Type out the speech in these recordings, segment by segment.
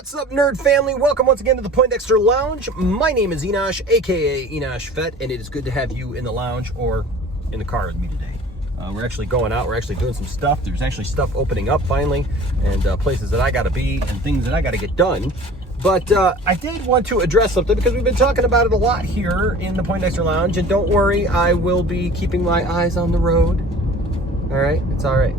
What's up, nerd family? Welcome once again to the Poindexter Lounge. My name is Enosh, aka Enosh Fett, and it is good to have you in the lounge or in the car with me today. We're actually going out. We're actually doing some stuff. There's actually stuff opening up finally, and places that I gotta be and things that I gotta get done. But I did want to address something because we've been talking about it a lot here in the Poindexter Lounge, and don't worry, I will be keeping my eyes on the road. All right, it's all right.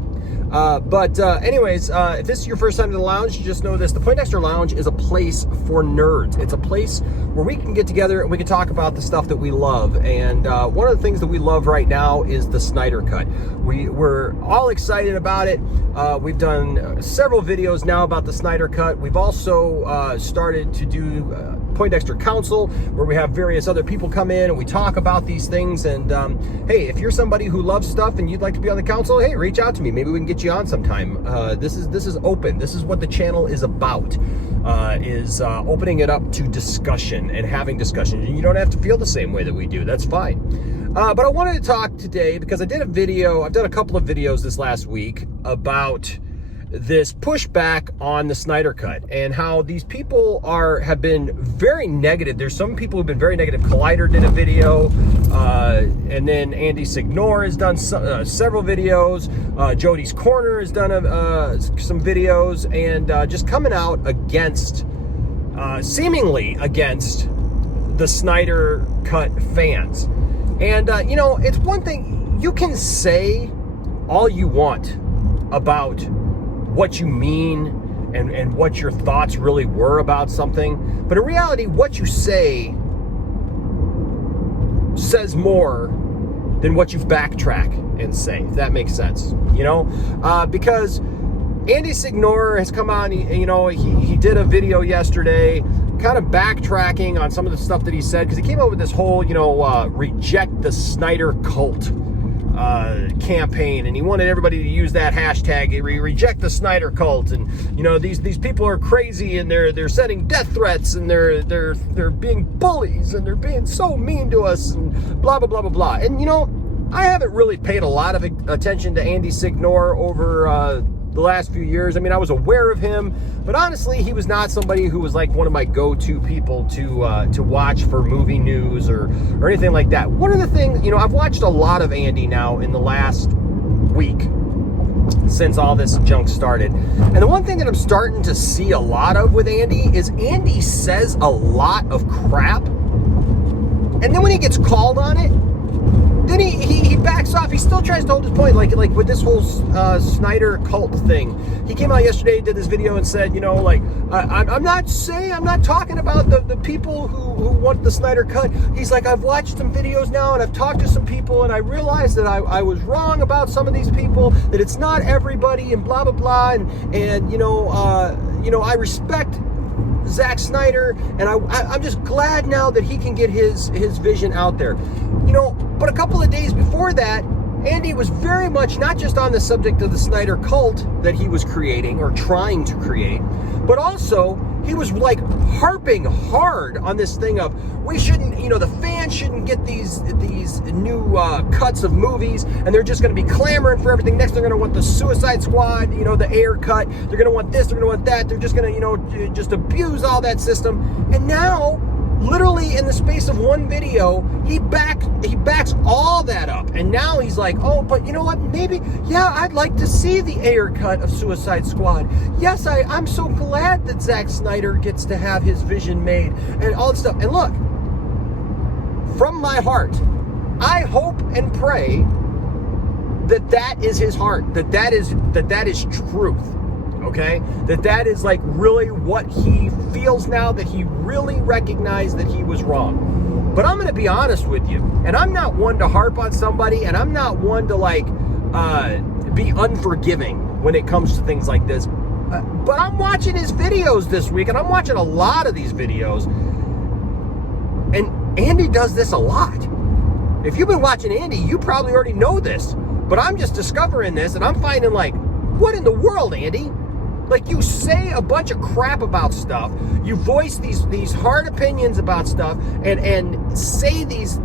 Anyways, if this is your first time to the lounge, just know this. The Poindexter Lounge is a place for nerds. It's a place where we can get together and we can talk about the stuff that we love. And one of the things that we love right now is the Snyder Cut. We're all excited about it. We've done several videos now about the Snyder Cut. We've also started to do Poindexter Council, where we have various other people come in and we talk about these things. And hey, if you're somebody who loves stuff and you'd like to be on the council, hey, reach out to me. Maybe we can get you on sometime. This is open. This is what the channel is about. Opening it up to discussion and having discussions. And you don't have to feel the same way that we do. That's fine. But I wanted to talk today because I did a video. I've done a couple of videos this last week about this pushback on the Snyder Cut and how these people have been very negative. There's some people who've been very negative. Collider did a video, and then Andy Signore has done several videos. Jody's Corner has done some videos, and just coming out against, seemingly against the Snyder Cut fans. And, it's one thing, you can say all you want about what you mean and what your thoughts really were about something, but in reality, what you say says more than what you backtrack and say, if that makes sense, because Andy Signore has come on, he did a video yesterday kind of backtracking on some of the stuff that he said, because he came up with this whole, reject the Snyder cult campaign, and he wanted everybody to use that hashtag, reject the Snyder cult. And these people are crazy, and they're sending death threats, and they're being bullies, and they're being so mean to us, and blah blah blah blah blah. And I haven't really paid a lot of attention to Andy Signore over the last few years. I mean, I was aware of him, but honestly, he was not somebody who was like one of my go-to people to watch for movie news or anything like that. One of the things, I've watched a lot of Andy now in the last week since all this junk started. And the one thing that I'm starting to see a lot of with Andy is Andy says a lot of crap, and then when he gets called on it, then he backs off. He still tries to hold his point, like with this whole Snyder cult thing. He came out yesterday, did this video, and said, I'm not talking about the people who want the Snyder Cut. He's like, I've watched some videos now, and I've talked to some people, and I realized that I was wrong about some of these people, that it's not everybody, and blah blah blah, and I respect Zack Snyder, and I'm just glad now that he can get his vision out there. But a couple of days before that, Andy was very much not just on the subject of the Snyder cult that he was creating or trying to create, but also he was like harping hard on this thing of we shouldn't, the fans shouldn't get these new cuts of movies, and they're just going to be clamoring for everything. Next, they're going to want the Suicide Squad, the air cut. They're going to want this, they're going to want that. They're just going to, just abuse all that system. And now, literally in the space of one video, he backs all that up, and now he's like, oh, but you know what, maybe, yeah, I'd like to see the air cut of Suicide Squad. Yes, I'm so glad that Zack Snyder gets to have his vision made, and all this stuff. And look, from my heart, I hope and pray that is his heart, that is truth. Okay, that is like really what he feels now, that he really recognized that he was wrong. But I'm going to be honest with you, and I'm not one to harp on somebody, and I'm not one to be unforgiving when it comes to things like this. But I'm watching his videos this week, and I'm watching a lot of these videos, and Andy does this a lot. If you've been watching Andy, you probably already know this, but I'm just discovering this, and I'm finding what in the world, Andy? Like, you say a bunch of crap about stuff, you voice these hard opinions about stuff, and say these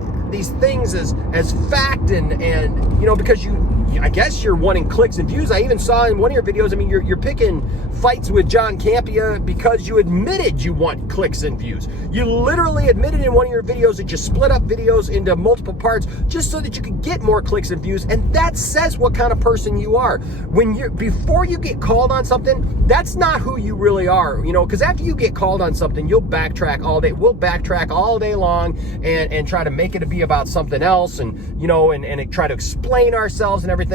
things as fact, and because you I guess you're wanting clicks and views. I even saw in one of your videos, I mean, you're picking fights with John Campea because you admitted you want clicks and views. You literally admitted in one of your videos that you split up videos into multiple parts just so that you could get more clicks and views. And that says what kind of person you are. Before you get called on something, that's not who you really are, you know, because after you get called on something, you'll backtrack all day. We'll backtrack all day long and try to make it be about something else, and, you know, and try to explain ourselves and everything.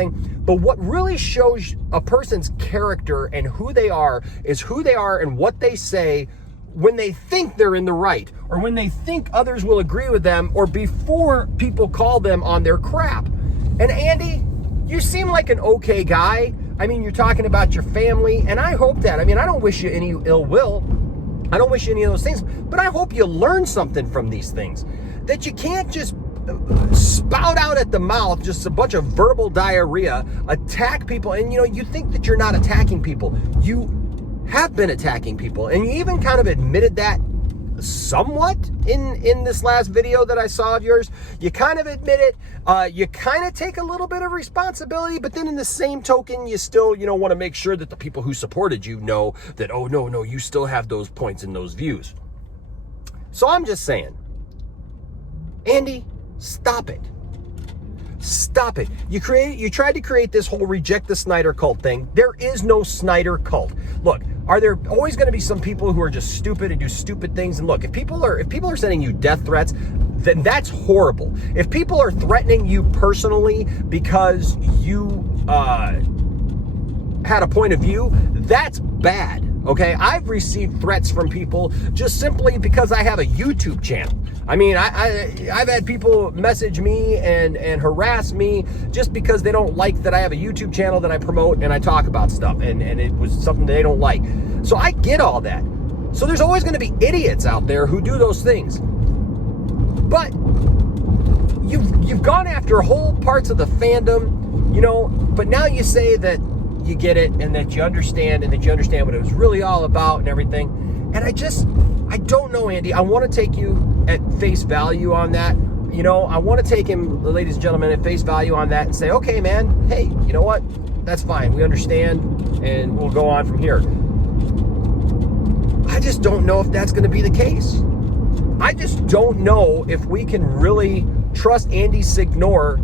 But what really shows a person's character and who they are is who they are and what they say when they think they're in the right, or when they think others will agree with them, or before people call them on their crap. And Andy, you seem like an okay guy. I mean, you're talking about your family, and I hope that. I mean, I don't wish you any ill will. I don't wish you any of those things, but I hope you learn something from these things. That you can't just spout out at the mouth just a bunch of verbal diarrhea, attack people, and, you know, you think that you're not attacking people. You have been attacking people, and you even kind of admitted that somewhat in this last video that I saw of yours. You kind of admit it. You kind of take a little bit of responsibility, but then in the same token, you still, you know, want to make sure that the people who supported you know that, oh, no, you still have those points and those views. So I'm just saying, Andy, stop it. Stop it. You tried to create this whole reject the Snyder cult thing. There is no Snyder cult. Look, are there always going to be some people who are just stupid and do stupid things? And look, if people are sending you death threats, then that's horrible. If people are threatening you personally because you had a point of view, that's bad. Okay, I've received threats from people just simply because I have a YouTube channel. I mean, I've had people message me and harass me just because they don't like that I have a YouTube channel that I promote and I talk about stuff, and it was something they don't like. So I get all that. So there's always going to be idiots out there who do those things. But you've gone after whole parts of the fandom, you know, but now you say that you get it and that you understand what it was really all about and everything. And I don't know, Andy. I want to take you at face value on that. You know, I want to take him, ladies and gentlemen, at face value on that and say, okay, man, hey, you know what? That's fine. We understand, and we'll go on from here. I just don't know if that's going to be the case. I just don't know if we can really trust Andy Signore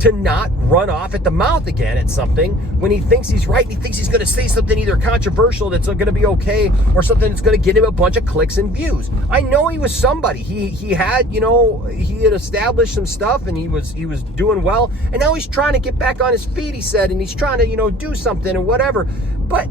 to not run off at the mouth again at something when he thinks he's right and he thinks he's going to say something either controversial that's going to be okay or something that's going to get him a bunch of clicks and views. I know he was somebody. He had, you know, he had established some stuff and he was doing well, and now he's trying to get back on his feet, he said, and he's trying to, you know, do something and whatever. But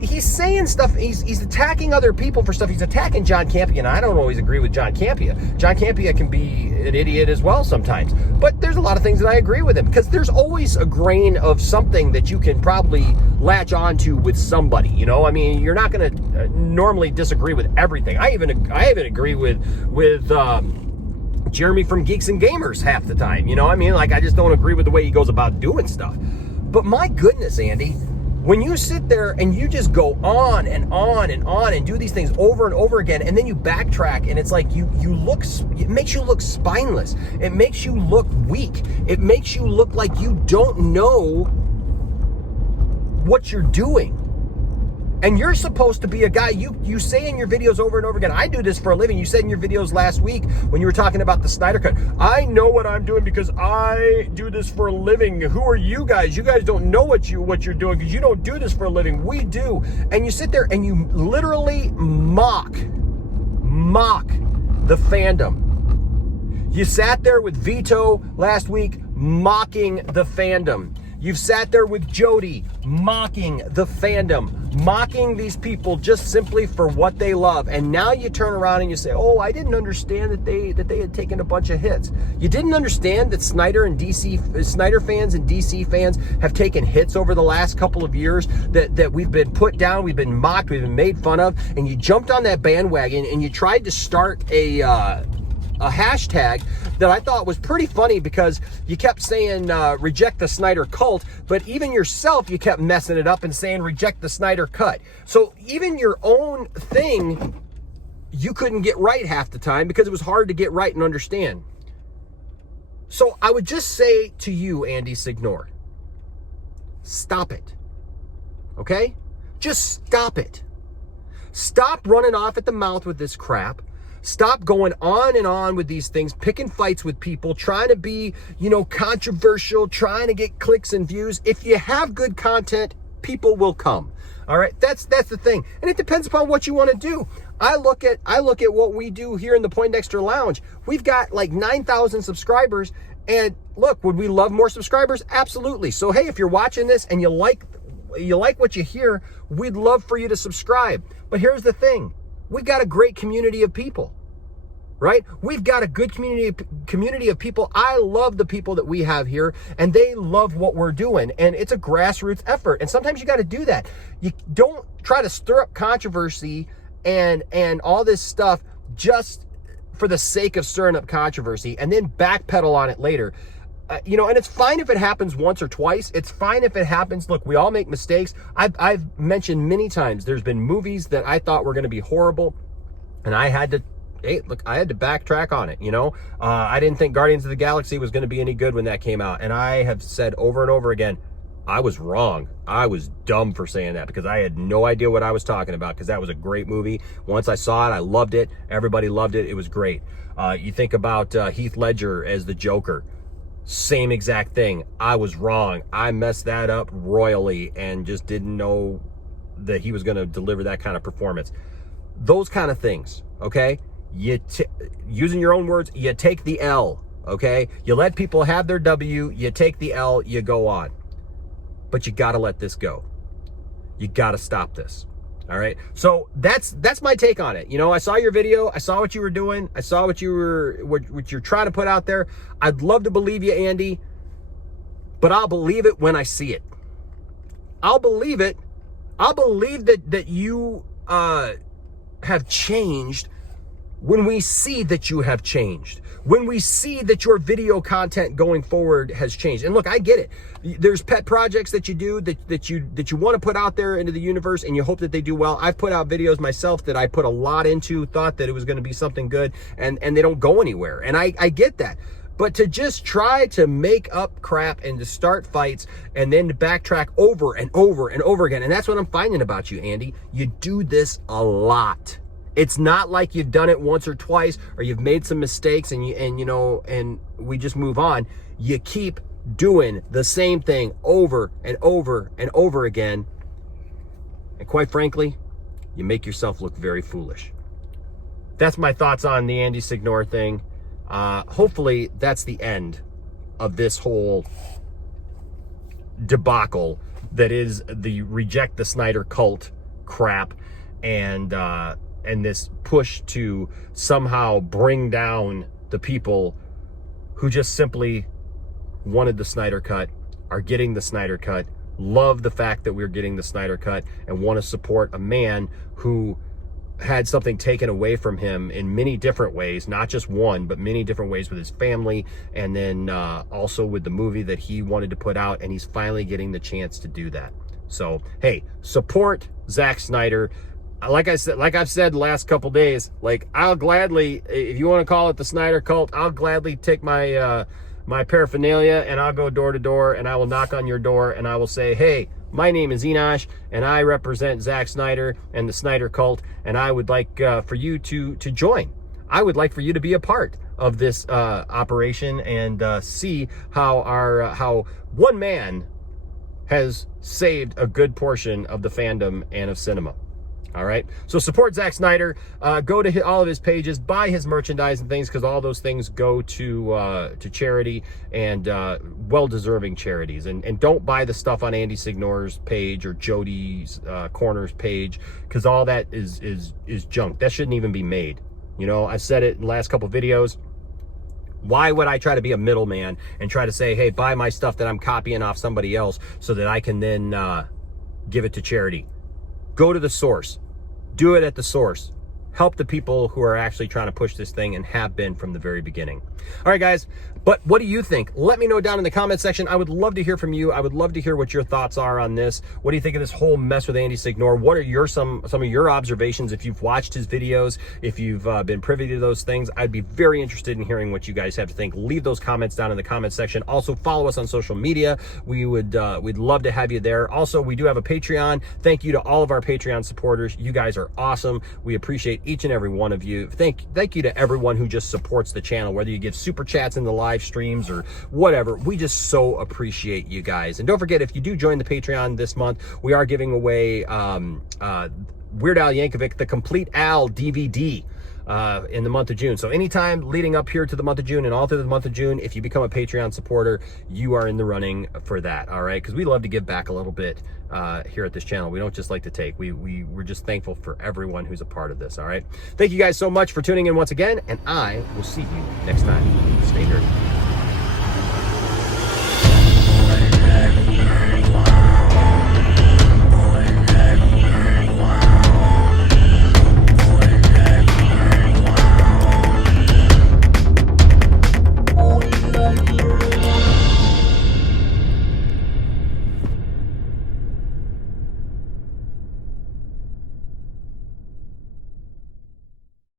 he's saying stuff, he's attacking other people for stuff. He's attacking John Campea, and I don't always agree with John Campea. John Campea can be an idiot as well sometimes, but there's a lot of things that I agree with him, because there's always a grain of something that you can probably latch onto with somebody, you know? I mean, you're not going to normally disagree with everything. I even agree with Jeremy from Geeks and Gamers half the time, you know? I mean, like, I just don't agree with the way he goes about doing stuff. But my goodness, Andy, when you sit there and you just go on and on and on and do these things over and over again, and then you backtrack, and it's like it makes you look spineless. It makes you look weak. It makes you look like you don't know what you're doing. And you're supposed to be a guy, you say in your videos over and over again, I do this for a living. You said in your videos last week when you were talking about the Snyder Cut, I know what I'm doing because I do this for a living. Who are you guys? You guys don't know what you're doing because you don't do this for a living. We do. And you sit there and you literally mock the fandom. You sat there with Vito last week mocking the fandom. You've sat there with Jody mocking the fandom, mocking these people just simply for what they love. And now you turn around and you say, oh, I didn't understand that they had taken a bunch of hits. You didn't understand that Snyder fans and DC fans have taken hits over the last couple of years, that we've been put down, we've been mocked, we've been made fun of, and you jumped on that bandwagon and you tried to start a hashtag that I thought was pretty funny, because you kept saying reject the Snyder cult, but even yourself, you kept messing it up and saying reject the Snyder cut. So even your own thing, you couldn't get right half the time because it was hard to get right and understand. So I would just say to you, Andy Signore, stop it. Okay? Just stop it. Stop running off at the mouth with this crap. Stop going on and on with these things, picking fights with people, trying to be, controversial, trying to get clicks and views. If you have good content, people will come. All right, that's the thing, and it depends upon what you want to do. I look at what we do here in the Poindexter Lounge. We've got like 9,000 subscribers, and look, would we love more subscribers? Absolutely. So hey, if you're watching this and you like what you hear, we'd love for you to subscribe. But here's the thing: we've got a great community of people, right? We've got a good community of people. I love the people that we have here, and they love what we're doing. And it's a grassroots effort. And sometimes you got to do that. You don't try to stir up controversy and all this stuff just for the sake of stirring up controversy and then backpedal on it later. And it's fine if it happens once or twice. It's fine if it happens. Look, we all make mistakes. I've mentioned many times, there's been movies that I thought were going to be horrible, and I had to backtrack on it. I didn't think Guardians of the Galaxy was going to be any good when that came out. And I have said over and over again, I was wrong. I was dumb for saying that, because I had no idea what I was talking about, because that was a great movie. Once I saw it, I loved it. Everybody loved it. It was great. You think about Heath Ledger as the Joker. Same exact thing. I was wrong. I messed that up royally and just didn't know that he was going to deliver that kind of performance. Those kind of things, okay? Using your own words, you take the L, okay? You let people have their W, you take the L, you go on. But you got to let this go. You got to stop this. All right. So that's my take on it. I saw your video. I saw what you were doing. I saw what you're trying to put out there. I'd love to believe you, Andy, but I'll believe it when I see it. I'll believe it. I'll believe that you have changed when we see that you have changed, when we see that your video content going forward has changed. And look, I get it. There's pet projects that you do that you want to put out there into the universe, and you hope that they do well. I've put out videos myself that I put a lot into, thought that it was going to be something good, and they don't go anywhere. And I get that. But to just try to make up crap and to start fights and then to backtrack over and over and over again, and that's what I'm finding about you, Andy. You do this a lot. It's not like you've done it once or twice, or you've made some mistakes and we just move on. You keep doing the same thing over and over and over again. And quite frankly, you make yourself look very foolish. That's my thoughts on the Andy Signore thing. Hopefully that's the end of this whole debacle that is the Reject the Snyder cult crap, and this push to somehow bring down the people who just simply wanted the Snyder Cut, are getting the Snyder Cut, love the fact that we're getting the Snyder Cut, and want to support a man who had something taken away from him in many different ways, not just one, but many different ways with his family, and then also with the movie that he wanted to put out, and he's finally getting the chance to do that. So, hey, support Zack Snyder. Like I've said the last couple days, I'll gladly, if you want to call it the Snyder cult, I'll gladly take my my paraphernalia and I'll go door to door and I will knock on your door and I will say, hey, my name is Enosh and I represent Zack Snyder and the Snyder cult, and I would like for you to join. I would like for you to be a part of this operation and see how one man has saved a good portion of the fandom and of cinema. All right, so support Zack Snyder. Go to all of his pages, buy his merchandise and things, because all those things go to charity and well-deserving charities. And don't buy the stuff on Andy Signore's page or Jody's Corner's page, because all that is junk. That shouldn't even be made. I've said it in the last couple videos. Why would I try to be a middleman and try to say, hey, buy my stuff that I'm copying off somebody else so that I can then give it to charity? Go to the source. Do it at the source. help the people who are actually trying to push this thing and have been from the very beginning. All right, guys, but what do you think? Let me know down in the comment section. I would love to hear from you. I would love to hear what your thoughts are on this. What do you think of this whole mess with Andy Signore? What are some of your observations? If you've watched his videos, if you've been privy to those things, I'd be very interested in hearing what you guys have to think. Leave those comments down in the comment section. Also, follow us on social media. We'd love to have you there. Also, we do have a Patreon. Thank you to all of our Patreon supporters. You guys are awesome. We appreciate each and every one of you. Thank you to everyone who just supports the channel, whether you give super chats in the live streams or whatever. We just so appreciate you guys. And don't forget, if you do join the Patreon this month, we are giving away Weird Al Yankovic, the Complete Al DVD in the month of June. So anytime leading up here to the month of June and all through the month of June, if you become a Patreon supporter, you are in the running for that. All right, because we love to give back a little bit here at this channel. We don't just like to take. We're just thankful for everyone who's a part of this. All right, thank you guys so much for tuning in once again, and I will see you next time. Stay nerdy.